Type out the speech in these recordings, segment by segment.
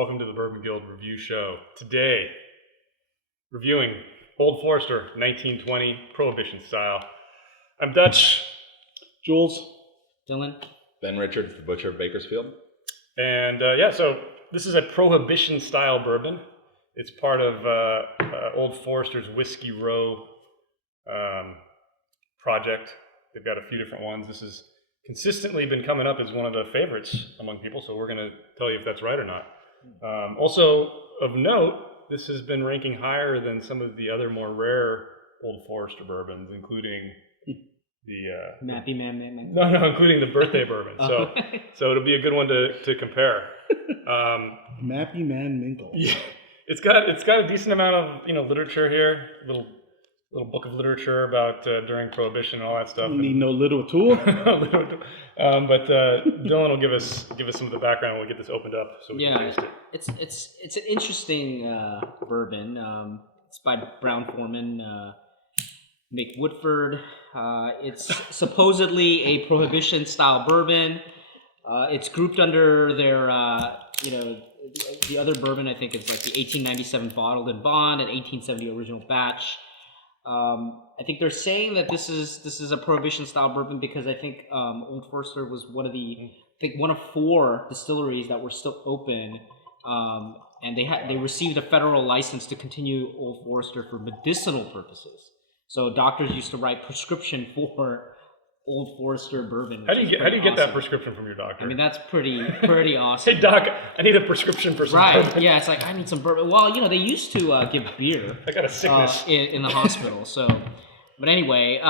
Welcome to the Bourbon Guild Review Show. Today, reviewing Old Forester 1920 Prohibition style. I'm Dutch. Jules. Dylan. Ben Richards, the Butcher of Bakersfield. And so this is a Prohibition style bourbon. It's part of Old Forester's Whiskey Row project. They've got a few different ones. This has consistently been coming up as one of the favorites among people, so we're going to tell you if that's right or not. Also of note, this has been ranking higher than some of the other more rare Old Forester bourbons, including the Mappy Man. including the birthday bourbon. So it'll be a good one to compare. Mappy Man Minkle. Yeah, it's got a decent amount of literature here, little book of literature about during Prohibition and all that stuff. Need no little tool. But Dylan will give us some of the background when we get this opened up, so we can taste it. It's an interesting bourbon. It's by Brown-Forman, Mick Woodford. It's supposedly a Prohibition style bourbon. It's grouped under their the other bourbon. I think it's like the 1897 bottled in bond and 1870 original batch. I think they're saying that this is a Prohibition style bourbon because I think Old Forester was one of 4 distilleries that were still open, and they received a federal license to continue Old Forester for medicinal purposes. So doctors used to write prescription for Old Forester bourbon. How do you get that prescription from your doctor? I mean, that's pretty awesome. Hey doc, I need a prescription for some bourbon. Yeah, it's like I need some bourbon. Well, they used to give beer. I got a sickness in the hospital. So, but anyway,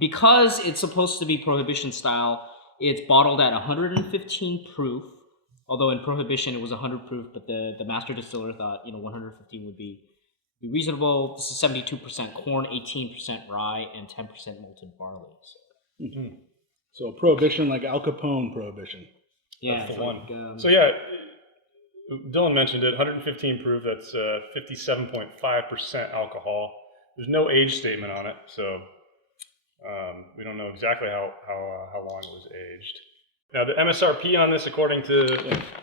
because it's supposed to be Prohibition style, it's bottled at 115 proof. Although in Prohibition it was 100 proof, but the master distiller thought 115 would be reasonable. This is 72% corn, 18% rye, and 10% malted barley. So. Mm-hmm. So Prohibition, like Al Capone Prohibition. Yeah, that's the one. So yeah, Dylan mentioned it. 115 proof. That's 57.5% alcohol. There's no age statement on it, so we don't know exactly how long it was aged. Now the MSRP on this, according to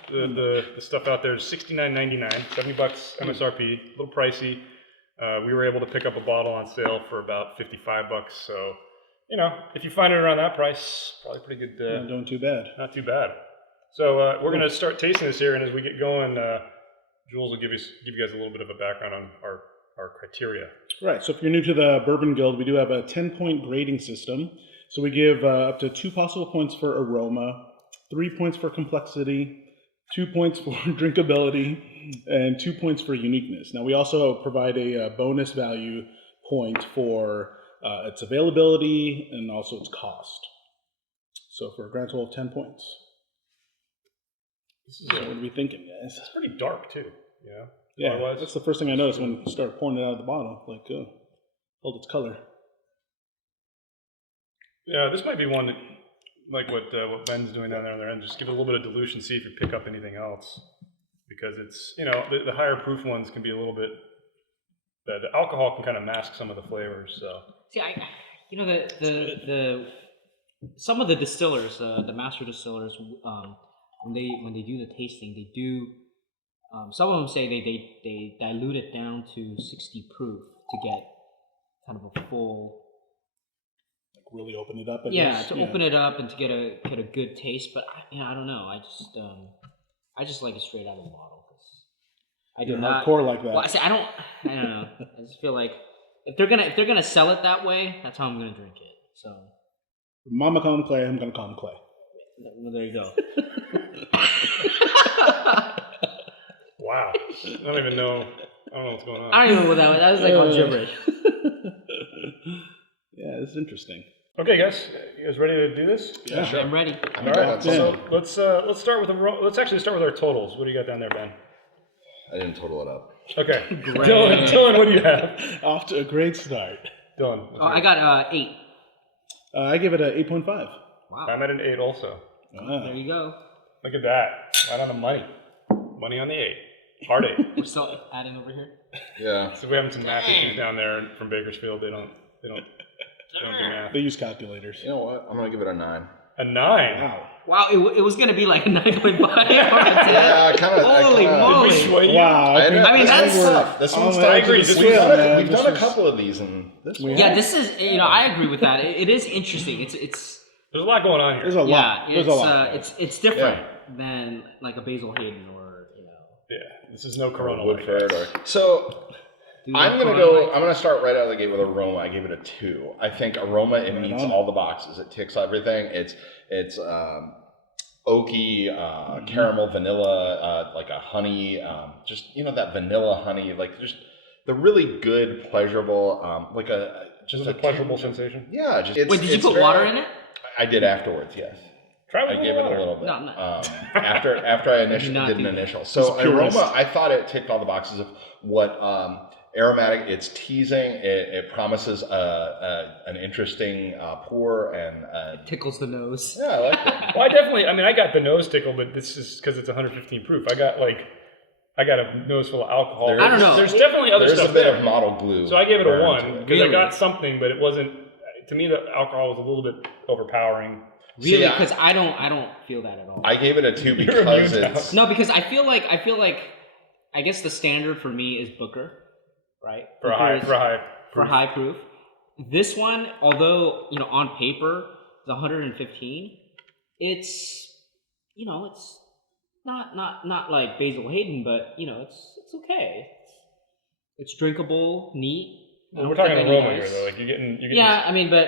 the stuff out there, is $69.99, $70 MSRP. A little pricey. We were able to pick up a bottle on sale for about $55. So. If you find it around that price, probably pretty good. Not doing too bad. Not too bad. So we're going to start tasting this here, and as we get going, Jules will give you guys a little bit of a background on our criteria. Right. So if you're new to the Bourbon Guild, we do have a 10-point grading system. So we give up to 2 possible points for aroma, 3 points for complexity, 2 points for drinkability, and 2 points for uniqueness. Now we also provide a bonus value point for its availability and also its cost. So for a grand total of 10 points. What are we thinking, guys? It's pretty dark too, Yeah, that's the first thing I noticed when you start pouring it out of the bottle. Like, hold its color. Yeah, this might be one that, like what Ben's doing down there on their end. Just give it a little bit of dilution, see if you pick up anything else, because it's the higher proof ones can be a little bit. The alcohol can kind of mask some of the flavors. So see, the some of the distillers, the master distillers, when they do the tasting, they do. Some of them say they dilute it down to 60 proof to get kind of a full. Like really open it up. Open it up and to get a good taste. But I don't know. I just like it straight out of the bottle. I do not hardcore like that. Well, I don't know. I just feel like if they're gonna sell it that way, that's how I'm gonna drink it. So, Mama call him Clay. I'm gonna call him Clay. Well, there you go. wow, I don't even know. I don't know what's going on. I don't even know what that was. That was like all gibberish. Yeah, this is interesting. Okay, guys, you guys ready to do this? Yeah, sure. I'm ready. All right. So let's start with let's actually start with our totals. What do you got down there, Ben? I didn't total it up. Okay. Dylan, what do you have? Off to a great start. Dylan. I got 8. I give it a 8.5. Wow. I'm at an 8 also. There you go. Look at that. Right on the money. Money on the 8. Hard 8. We're still adding over here? Yeah. So we're having some math issues down there from Bakersfield. They don't do math. They use calculators. You know what? I'm going to give it a 9. A 9? Wow. Wow, it was gonna be like a 9.5 or a 10. Yeah, Holy moly! Wow. I mean, that's tough. This one's I tough. agree. We've done a couple of these, and this one. Yeah, this is I agree with that. It is interesting. It's There's a lot going on here. There's a lot. yeah, There's a lot. it's different than like a Basil Hayden or Yeah, this is no Corona. Woodford. So I'm gonna start right out of the gate with Aroma. I gave it a 2. I think Aroma, it meets all the boxes. It ticks everything. It's oaky, caramel, vanilla, like a honey, just that vanilla honey, like just the really good, pleasurable, like Just a pleasurable sensation. Yeah. Just, Wait, did you put water in it? I did afterwards. Yes. Try I gave it a little bit. No, no. After I initially did an initial. So Aroma, I thought it ticked all the boxes of what aromatic. It's teasing. It promises an interesting pour and It tickles the nose. yeah, I like it. Well, I got the nose tickle, but this is because it's 115 proof. I got a nose full of alcohol. I don't know. There's definitely other There's stuff a bit there. of model glue. So I gave it a burn 1 to it. because I Really? got something, but it wasn't. To me, the alcohol was a little bit overpowering. Really, See, because I don't feel that at all. I gave it a 2 You're because immune it's No, because I feel like I guess the standard for me is Booker, right? For a Booker high, is for high proof. This one, although on paper it's 115, it's it's not like Basil Hayden, but it's okay. It's drinkable, neat. Well, we're talking aroma here, though. Like you're getting. Yeah, I mean, but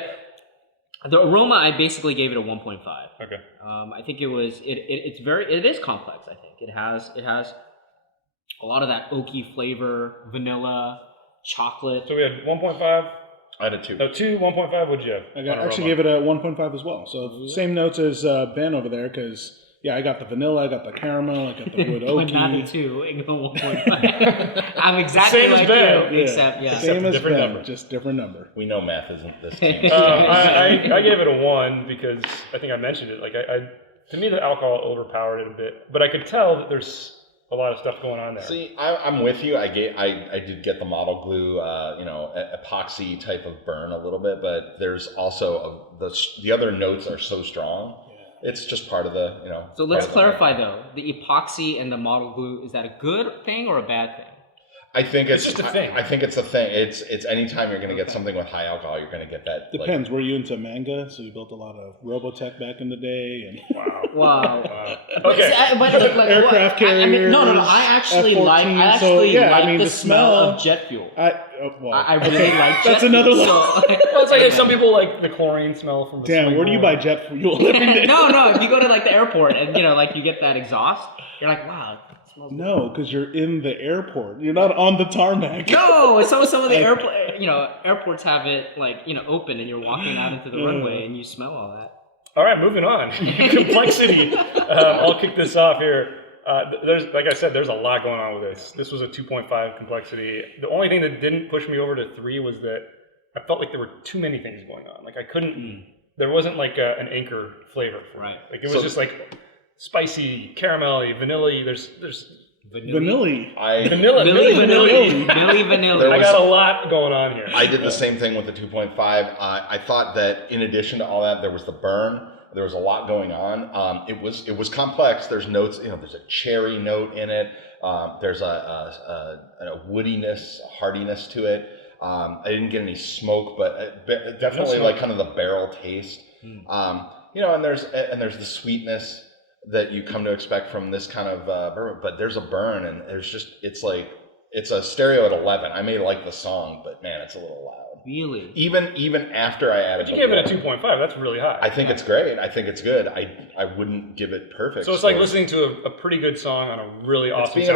the aroma, I basically gave it a 1.5. Okay. I think it was it is complex. I think it has a lot of that oaky flavor, vanilla, chocolate. So we had 1.5. I had a 2. No, 2, 1.5. What'd you have? I actually gave it a 1.5 as well. So same notes as Ben over there, because I got the vanilla, I got the caramel, I got the wood But not a oaky. 2, and go 1.5. I'm exactly Same as like Ben. you, except yeah. Same as different Ben, number. just different number. We know math isn't this team. I gave it a 1 because I think I mentioned it. Like to me, the alcohol overpowered it a bit, but I could tell that there's a lot of stuff going on there. See, I'm with you. I did get the model glue, epoxy type of burn a little bit, but there's also the other notes are so strong. It's just part of the, So let's part of the clarify though, the epoxy and the model glue, is that a good thing or a bad thing? I think it's just a thing. I think it's a thing. It's anytime you're going to get something with high alcohol, you're going to get that. Depends. Were you into manga? So you built a lot of Robotech back in the day, and Wow. Okay. But aircraft carriers. No. I actually F-14, like the the smell of jet fuel. I really like jet That's fuel. another So, Well, it's like some people like the chlorine smell from the Damn, swing where do you door. buy jet fuel every day? no. If you go to like the airport and you get that exhaust, you're like, wow. It smells good. No, because you're in the airport. You're not on the tarmac. No, some of the airports have it open and you're walking out into the runway and you smell all that. All right, moving on. Complexity. I'll kick this off here. Like I said, there's a lot going on with this. This was a 2.5 complexity. The only thing that didn't push me over to 3 was that I felt like there were too many things going on. Like I couldn't. There wasn't like an anchor flavor for me. Right. Like it was just like spicy, caramelly, vanilla-y. There's Vanilla. vanilla. Vanilla. I got a lot going on here. I did the same thing with the 2.5. I thought that in addition to all that, there was the burn. There was a lot going on. It was complex. There's notes. There's a cherry note in it. There's a woodiness, a hardiness to it. I didn't get any smoke, but definitely like kind of the barrel taste. And there's the sweetness that you come to expect from this kind of bourbon, but there's a burn, and it's a stereo at 11. I may like the song, but man, it's a little loud. Really? Even after I added. But you gave it a 2.5. That's really high. I think it's great. I think it's good. I wouldn't give it perfect. So it's like listening to a pretty good song on a really awesome. It's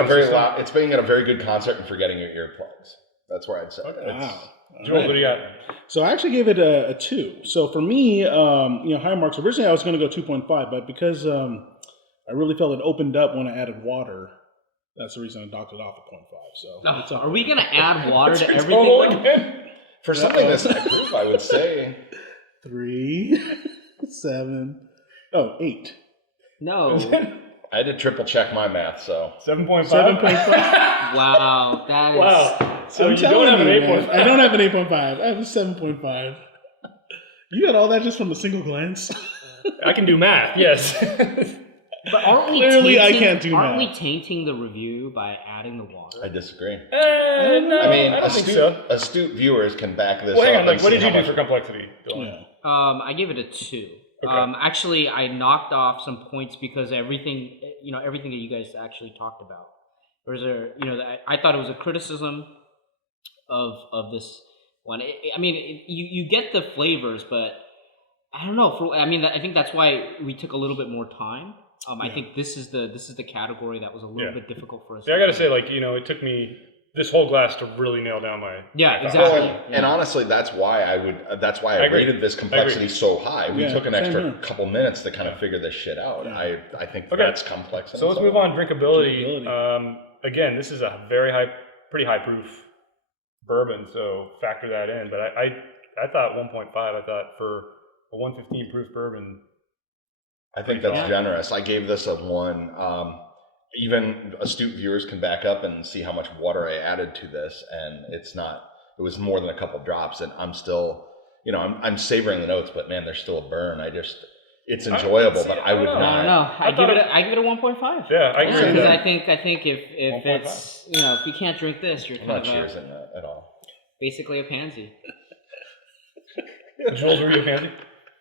being at a very good concert and forgetting your earplugs. That's where I'd say. Okay. Wow. Jules, what do you got? So I actually gave it a 2. So for me, high marks. Originally, I was going to go 2.5, but because I really felt it opened up when I added water. That's the reason I docked it off at 0.5. So Are we gonna add water to Total everything? again? For something that's that proof, I would say 3, 7, 8. No. I had to triple check my math. So 7.5. 7.5. Wow, that is. Wow. So I'm you don't telling have an you, man. 8.5. I don't have an 8.5. I have a 7.5. You got all that just from a single glance? I can do math. Yes. But aren't we Clearly, I tainting, can't do aren't math. we tainting the review by adding the water? I disagree. No, I mean, don't think so. astute viewers can back this Well, hang up. on. Like, and what see did you how do for complexity, Dylan? Yeah. I gave it a 2. Okay. Actually, I knocked off some points because everything that you guys actually talked about. I thought it was a criticism of this one. You get the flavors, but I don't know. I think that's why we took a little bit more time. I think this is the category that was a little bit difficult for us. Yeah, I gotta say, it took me this whole glass to really nail down my. Yeah, my exactly. thoughts. And honestly, that's why I agree. rated this complexity so high. We took an same extra here. couple minutes to kind of figure this shit out. Yeah. I think Okay. that's complex. So let's move on. Drinkability. Again, this is a pretty high proof bourbon, so factor that in. But I thought 1.5. I thought for a 115 proof bourbon. I think that's generous. I gave this a 1. Even astute viewers can back up and see how much water I added to this, and it was more than a couple drops, and I'm still, I'm savoring the notes, but man, there's still a burn. It's enjoyable, but I would No, not. I give it a 1.5. Yeah, I agree with Because that. I think if it's if you can't drink this, you're I'm kind not of cheersing that at all. basically a pansy. Jules, were you a pansy?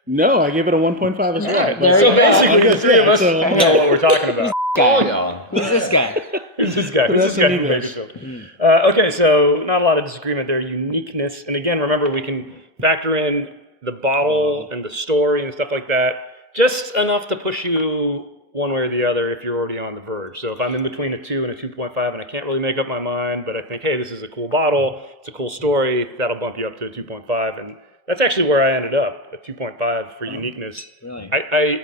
No, I gave it a 1.5 as well. There But- you So go. basically, the three of us so- know what we're talking about. Oh yeah. Who's this guy? Who's this guy? Who's That's this guy an from English. Bakersfield? Okay, so not a lot of disagreement there. Uniqueness, and again, remember we can factor in the bottle and the story and stuff like that, just enough to push you one way or the other if you're already on the verge. So if I'm in between a 2 and a 2.5 and I can't really make up my mind, but I think, hey, this is a cool bottle, it's a cool story, that'll bump you up to a 2.5, and that's actually where I ended up, a 2.5 for uniqueness. Really?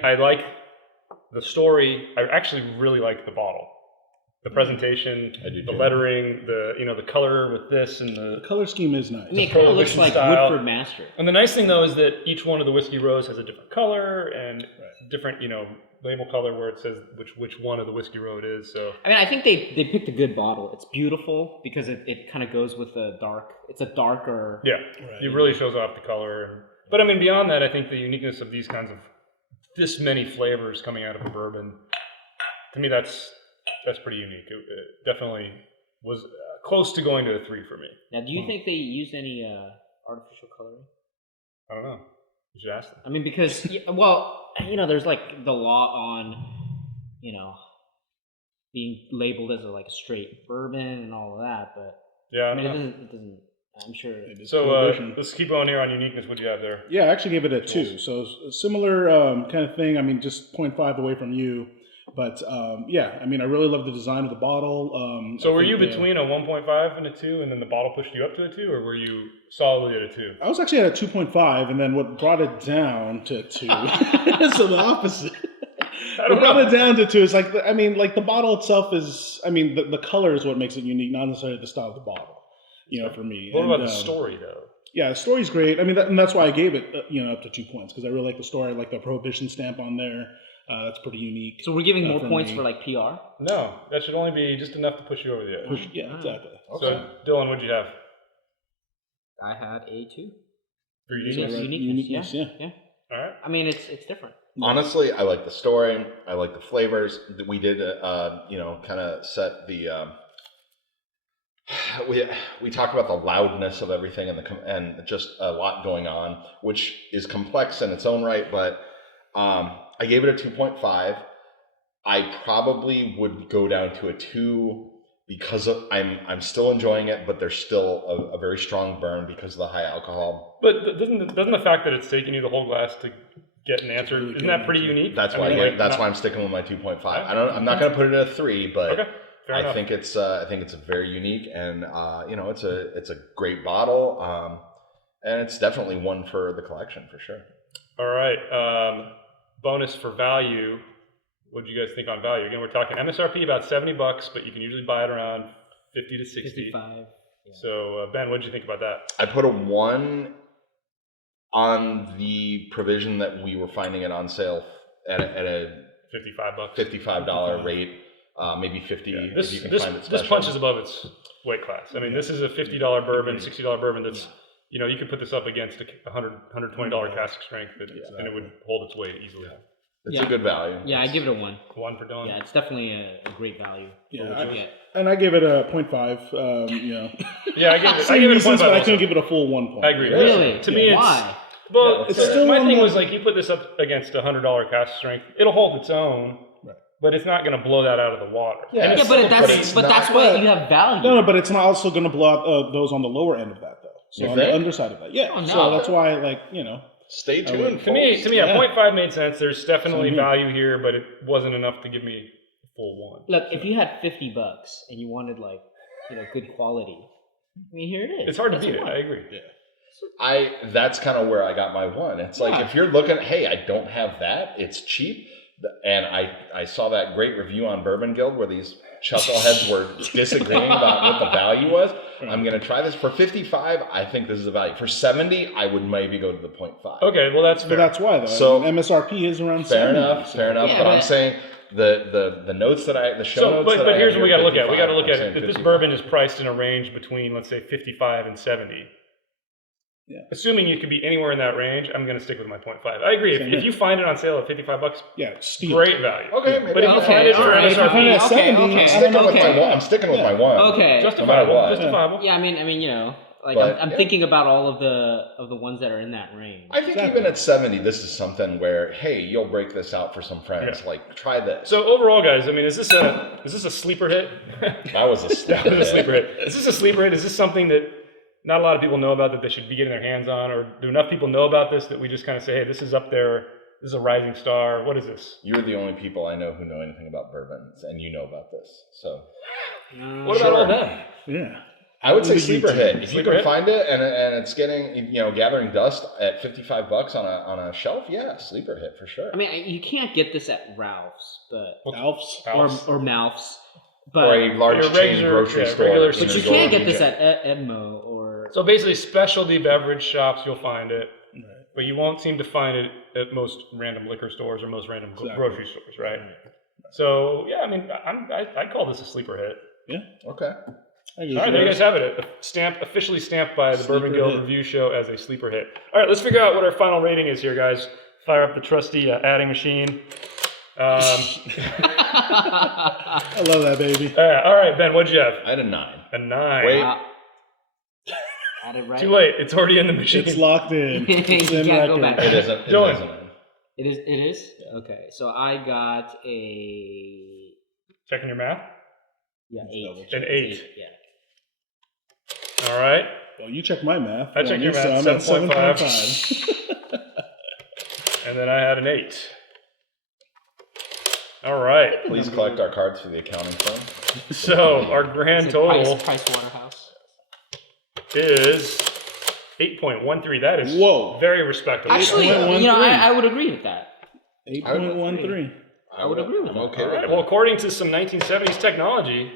I like the story. I actually really like the bottle, the presentation, I do the too. lettering, the color with this and The the. color scheme is nice. I mean, it kind of looks Prohibition like style. Woodford Master. And the nice thing though is that each one of the whiskey rows has a different color and different, label color where it says which one of the whiskey row it is. So I mean, I think they picked a good bottle. It's beautiful because it kind of goes with the dark. It's a darker. yeah, Right. it really shows off the color. But I mean, beyond that, I think the uniqueness of these kinds of this many flavors coming out of a bourbon, to me, that's pretty unique. It definitely was close to going to a 3 for me. Now, do you think they used any artificial coloring? I don't know. You should ask them. I mean, because there's like the law on, being labeled as a straight bourbon and all of that, but Yeah. I mean, it doesn't. I'm sure. It is So Prohibition. let's keep on here on uniqueness. What do you have there? Yeah, I actually gave it a 2. So a similar kind of thing. I mean, just 0.5 away from you. But yeah, I mean, I really love the design of the bottle. So I were think, you between a 1.5 and a 2, and then the bottle pushed you up to a 2, or were you solidly at a 2? I was actually at a 2.5, and then what brought it down to 2? So the opposite. I What don't brought know. it down to 2 is the bottle itself is, the color is what makes it unique, not necessarily the style of the bottle. For me. What And, about the story, though? Yeah, the story's great. I mean, and that's why I gave it, up to 2 points, because I really like the story. I like the Prohibition stamp on there. That's pretty unique. So we're giving more for points me. for PR. No, that should only be just enough to push you over the edge. Yeah, exactly. So, Dylan, what'd you have I had a 2. for Is that uniqueness? right? Uniqueness, Yeah. yeah. All right. I mean, it's different. Honestly, I like the story. I like the flavors. We did, kind of set the. We talked about the loudness of everything and just a lot going on, which is complex in its own right. But I gave it a 2.5. I probably would go down to a 2 because I'm still enjoying it, but there's still a very strong burn because of the high alcohol. But doesn't the fact that it's taking you the whole glass to get an answer, isn't that pretty unique? That's I why mean, that's why I'm sticking with my 2.5. I'm not going to put it at a 3, but Okay, fair I enough. think it's very unique, and it's a great bottle, and it's definitely one for the collection for sure. All right. Bonus for value. What do you guys think on value? Again, we're talking MSRP about $70, but you can usually buy it around 50 to 60. 55. Yeah. So, Ben, what did you think about that? I put a 1 on the provision that we were finding it on sale at a $55. $55 rate, maybe 50 Yeah. if This you can this find it this special. punches above its weight class. I mean, this is a $50 bourbon, $60 bourbon that's you know, you could put this up against a $120 cask strength, and it would hold its weight easily. It's a good value. Yeah, I give it a 1. 1 for Dylan. Yeah, it's definitely a great value. Yeah, for what you get. And I give it a 0.5. You know, Yeah, I give it same a reasons, 0.5 but I also. couldn't give it a full 1 point. I agree. Really? To me, it's Why? well. It's so still my on thing the- was like you put this up against a $100 cask strength, it'll hold its own, Right. but it's not going to blow that out of the water. Yeah, And Yeah, it's but still that's pretty- why you have value. No, but it's not also going to blow out those on the lower end of that, though. So You on think? the underside of that. Yeah. Oh, no. So that's why, like, you know. Stay would- tuned. To me, Yeah. 0.5 made sense. There's definitely Same here. value here, but it wasn't enough to give me a full 1. Look, if you had $50 and you wanted like, you know, good quality, I mean, here it is. It's hard to That's beat a it. 1. I agree. That's kind of where I got my 1. It's like Yeah. if you're looking, hey, I don't have that, it's cheap, and I saw that great review on Bourbon Guild where these chuckleheads were disagreeing about what the value was. I'm gonna try this for 55. I think this is a value. For 70, I would maybe go to the 0.5. Okay, well that's fair. But that's why, though. So- MSRP is around Fair 70. enough. so- Fair enough. Yeah, but I'm but- saying the notes that the show So, notes. but that I here's have what we here, got to look at. We got to 55, look I'm at saying if this 55. bourbon is priced in a range between, let's say, 55 and 70. Yeah. Assuming you could be anywhere in that range, I'm going to stick with my 0.5. I agree. Same If here. you find it on sale at $55, Yeah, steal. great value. Okay, maybe But if I'm you not- find it for alright, If you find it at Okay, 70, okay. I sticking don't know. with my 1. I'm sticking with my 1. Okay. Justifiable. what. Justifiable. Yeah, I mean, you know, like But, I'm yeah. thinking about all of the ones that are in that range. I think Exactly. even at 70, this is something where, hey, you'll break this out for some friends. Yeah. Like, try this. So overall, guys, I mean, is this a sleeper hit? That was a That was a sleeper hit. Is this a sleeper hit? Is this something that not a lot of people know about that they should be getting their hands on, or do enough people know about this that we just kind of say, hey, this is up there, this is a rising star? What is this? You're the only people I know who know anything about bourbons, and you know about this. So What about all them? Yeah. I would say Only sleeper YouTube. hit. If you Sleeper can hit? find it and it's getting, gathering dust at $55 on a shelf, yeah, sleeper hit for sure. I mean, you can't get this at Ralph's, but Alps. or Mouth's, but Or a large Your chain regular- grocery yeah, store. regular in but the you Golden can't get this Region. at Edmo or. So basically, specialty beverage shops, you'll find it, Right. but you won't seem to find it at most random liquor stores or most random Exactly. grocery stores, right? So yeah, I mean, I'd call this a sleeper hit. Okay. I agree All right, with there you you guys have it. Officially stamped by the Bourbon Sleeper Guild hit. Review Show as a sleeper hit. All right, let's figure out what our final rating is here, guys. Fire up the trusty adding machine. I love that, baby. All right, Ben, what'd you have? I had a 9. A 9. Wait. Got it right. Too late. It's already in the machine. It's locked in. You It's in can't go record. back. It isn't. It Dylan. isn't. It is. It is. Okay, so I got a Checking your math. 8. An 8. Yeah. All right. Well, you check my math. I checked your So math, I'm at 7.5. 7.5. And then I had an 8. All right. Please collect our cards for the accounting firm. So our grand total Price Waterhouse. is 8.13. That is Whoa. very respectable. Actually, 8.13. I would agree with that. 8.13. I would agree with I'm that. okay All with right. that. Well, according to some 1970s technology,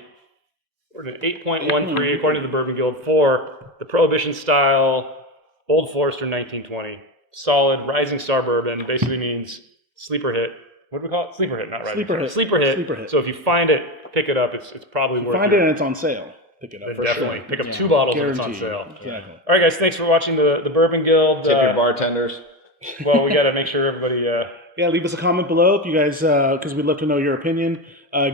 we're at an 8.13 according to the Bourbon Guild for the Prohibition style Old Forester 1920. Solid rising star bourbon basically means sleeper hit. What do we call it? Sleeper hit, not rising Sleeper star. hit. Sleeper hit. Sleeper hit. So if you find it, pick it up. It's probably worth Find it and it's on sale. Pick it up. Then for definitely sure. pick up Yeah. 2 bottles if it's on Guaranteed. sale. Exactly. All right, guys. Thanks for watching the Bourbon Guild. Tip your bartenders. Well, we got to make sure everybody. Yeah, leave us a comment below if you guys, because we'd love to know your opinion.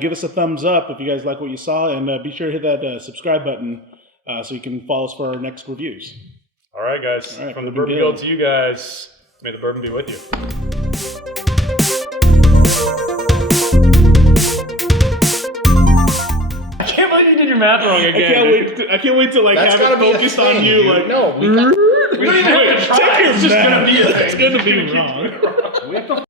Give us a thumbs up if you guys like what you saw, and be sure to hit that subscribe button so you can follow us for our next reviews. All right, guys. All right, From the Bourbon Bourbon Guild Guild. to you guys, may the bourbon be with you. I can't believe you did your math wrong again. I can't wait to like That's have gotta it be a focused on thing, you. dude. Like No, we We don't even have to try. check your It's just math. gonna be a thing. It's gonna be Keep wrong. doing it wrong. we have to